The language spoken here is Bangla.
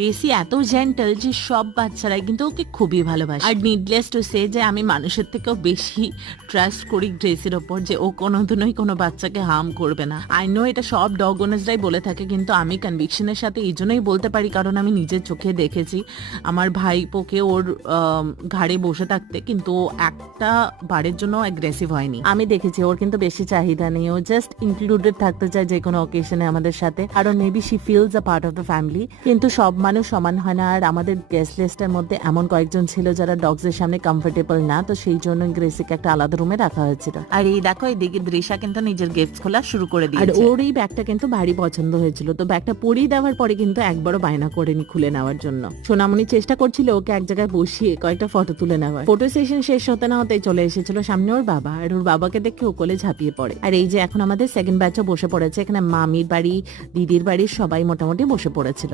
গ্রেসি এত জেন্টাল যে সব বাচ্চারাই কিন্তু ওকে খুবই ভালোবাসে। আর নিডলেস টু সে যে আমি মানুষের থেকেও বেশি ট্রাস্ট করি গ্রেসির ওপর, যে ও কোনোদিনই কোনো বাচ্চাকে হার্ম করবে না। আই নো এটা সব ডগ ওনার্সরাই বলে থাকে, কিন্তু আমি কনভিকশনের সাথে এই জন্যই বলতে পারি কারণ আমি নিজের চোখে দেখেছি আমার ভাইপোকে ওর ঘাড়ে বসে থাকতে, কিন্তু ও একটা বারের জন্য অ্যাগ্রেসিভ হয়নি। আমি দেখেছি ওর কিন্তু বেশি চাহিদা নেই, ও জাস্ট ইনক্লুডেড থাকতে চায় যে কোনো অকেশনে আমাদের সাথে, কারণ maybe she feels a part of the family. কিন্তু সব মানুষ সমান হয় না, আর আমাদের গেস্ট লিস্টের মধ্যে এমন কয়েকজন ছিল যারা ডগস এর সামনে কমফোর্টেবল না, তো সেই জন্য গ্রেসিকে একটা আলাদা রুমে রাখা হয়েছিল। আর এই দেখো এদিকে দৃশা কিন্তু নিজের গিফট খোলা শুরু করে দিয়েছে। আর ওর এই ব্যাগটা কিন্তু ভারী পছন্দ হয়েছিল, তো ব্যাগটা পরিয়ে দেওয়ার পরে কিন্তু একবারও বায়না করেনি খুলে নেওয়ার জন্য। সোনামণি চেষ্টা করছিল ওকে এক জায়গায় বসিয়ে কয়েকটা ফটো তুলে নেওয়ার। ফটো সেশন শেষ হতে না হতেই চলে এসেছিল সামনে ওর বাবা, আর ওর বাবাকে দেখে ও কোলে ঝাঁপিয়ে পড়ে। আর এই যে এখন আমাদের সেকেন্ড ব্যাচও বসে পড়েছে, এখানে মামির বাড়ি, দিদির বাড়ির সবাই মোটামুটি বসে পড়েছিল।